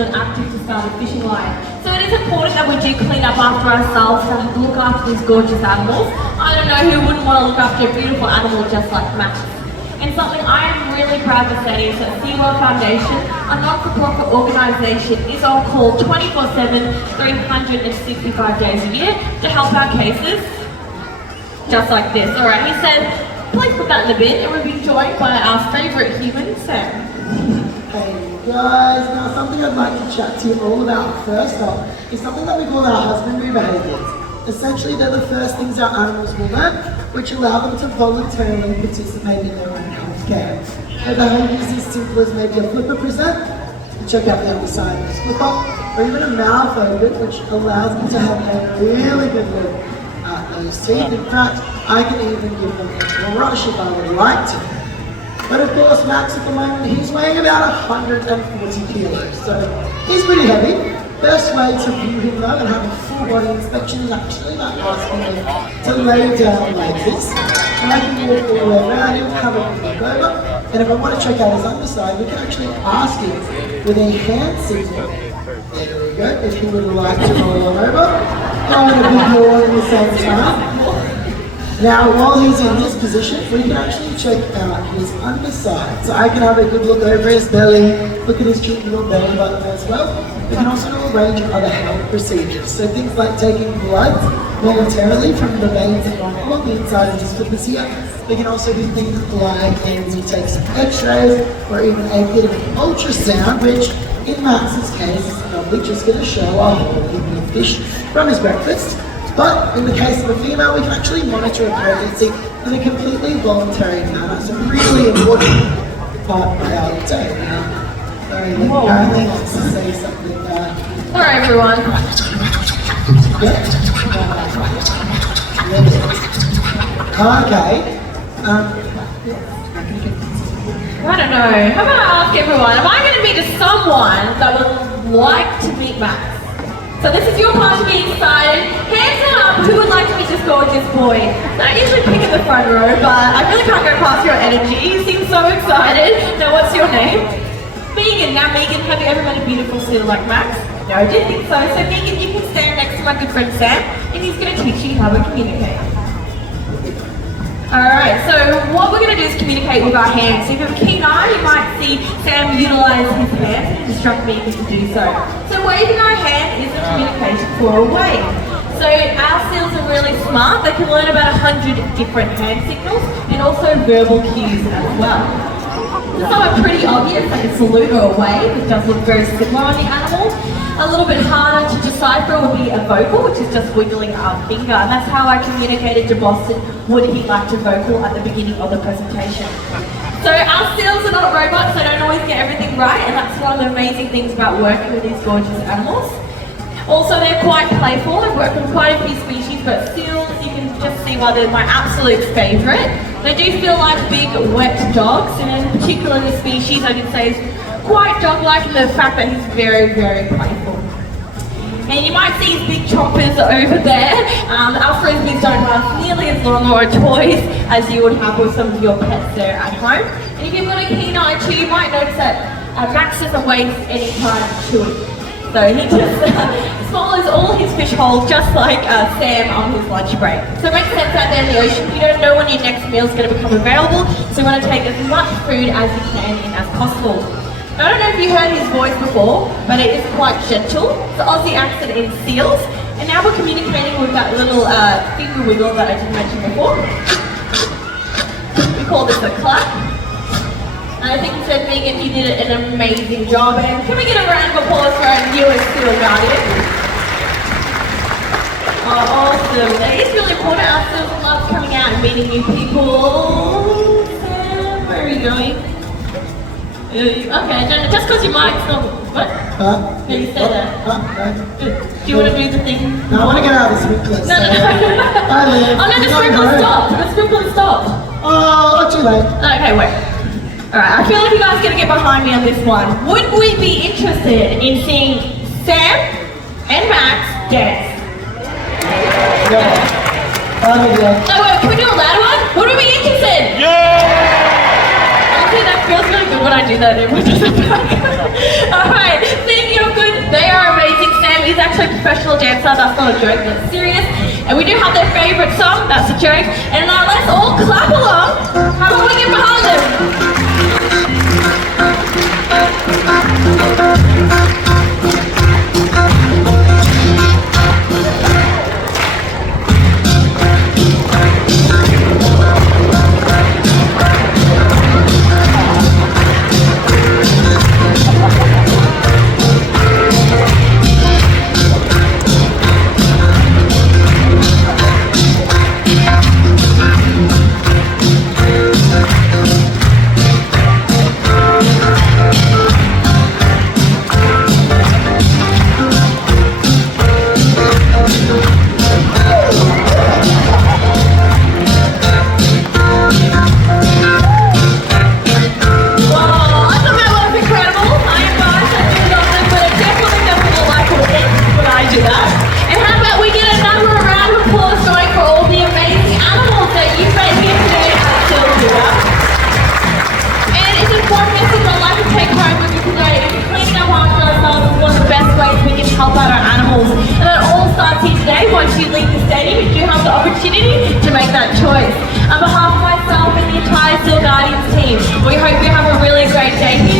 children active to start a fishing line. So it is important that we do clean up after ourselves to look after these gorgeous animals. I don't know who wouldn't want to look after a beautiful animal just like Max. And something I am really proud to say is that SeaWorld Foundation, a not-for-profit organisation, is on call 24/7, 365 days a year to help our cases, just like this. Alright, he said, please put that in the bin, and we'll be joined by our favourite human, Sam. Hey guys, now something I'd like to chat to you all about first off is something that we call our husbandry behaviours. Essentially, they're the first things our animals will learn, which allow them to voluntarily participate in their own health care. Their behaviours as simple as maybe a flipper present, check out the other side of this flipper, or even a mouth open, which allows them to have a really good look at those teeth. In fact, I can even give them a brush if I would like to. But of course, Max at the moment, he's weighing about 140 kilos, so he's pretty heavy. Best way to view him though and have a full body inspection is actually by asking him to lay down like this. And I can walk all the way around him, have a look over, and if I want to check out his underside, we can actually ask him with a hand signal. There we go, if he would like to roll on over. And a big yawn at the same time. Now, while he's in this position, we can actually check out his underside. So I can have a good look over his belly, look at his cute little belly button as well. We can also do a range of other health procedures. So things like taking blood voluntarily from the veins along the inside of his flippers here. We can also do things like when we take some x-rays or even a bit of an ultrasound, which in Max's case is probably just going to show a whole heap of fish from his breakfast. But in the case of a female, we can actually monitor a pregnancy in a completely voluntary manner. It's a really important part of our day. Sorry, Nick apparently wants to say something. Alright everyone. Okay. I don't know. How about I ask everyone, am I going to meet someone that would like to meet Max? So this is your part to be excited. Hands up, who would like to meet this gorgeous boy? So I usually pick in the front row, but I really can't go past your energy. You seem so excited. Now what's your name? Megan. Now Megan, have you ever met a beautiful seal like Max? No, I didn't think so. So Megan, you can stand next to my good friend Sam, and he's going to teach you how to communicate. Alright, so what we're going to do is communicate with our hands. So if you have a keen eye, you might see Sam utilise his hands and instruct me to do so. So waving our hand is a communication for a wave. So our seals are really smart. They can learn about 100 different hand signals and also verbal cues as well. Some are pretty obvious, like a salute or a wave. It does look very similar on the animal. A little bit harder to decipher would be a vocal, which is just wiggling our finger. And that's how I communicated to Boston would he like to vocal at the beginning of the presentation. So our seals are not robots, they don't always get everything right, and that's one of the amazing things about working with these gorgeous animals. Also, they're quite playful. I've worked with quite a few species, but seals, you can just see why they're my absolute favourite. They do feel like big, wet dogs, and in particular this species I would say is quite dog-like in the fact that he's very, very playful. And you might see his big chompers over there. Our frisbees don't last nearly as long or toys as you would have with some of your pets there at home. And if you've got a keen eye too, you might notice that Max doesn't waste any time chewing. So he just swallows all his fish whole, just like Sam on his lunch break. So it makes sense out there in the ocean. You don't know when your next meal is going to become available, so you want to take as much food as you can in as possible. I don't know if you heard his voice before, but it is quite gentle. It's the Aussie accent in seals. And now we're communicating with that little finger wiggle that I did mention before. We call this a clap. And I think he said, Megan, you did an amazing job. And can we get a round of applause for our newest seal guardian? Oh, awesome. It is really important. Our seals love coming out and meeting new people. Sam, where are you going? Okay, just because your mic's not... What? No, you said that. Do you want to do the thing? No, I want to get out of the sprinkler. No. Oh no, the sprinkler stopped. The sprinkler stopped. Oh, too late. Okay, wait. Alright, I feel like you guys are going to get behind me on this one. Would we be interested in seeing Sam and Max dance? Yeah. Yeah. No, wait, can we do a louder one? Would we be interested? Yeah! Honestly, that feels really good when I do that. Alright, thank you. actually a professional dancer, that's not a joke, that's serious. And we do have their favourite song, that's a joke. And now let's all clap along. How about we get behind them? Help out our animals. And it all starts here today. Once you leave the stadium, you do have the opportunity to make that choice. On behalf of myself and the entire Still Guardians team, we hope you have a really great day here.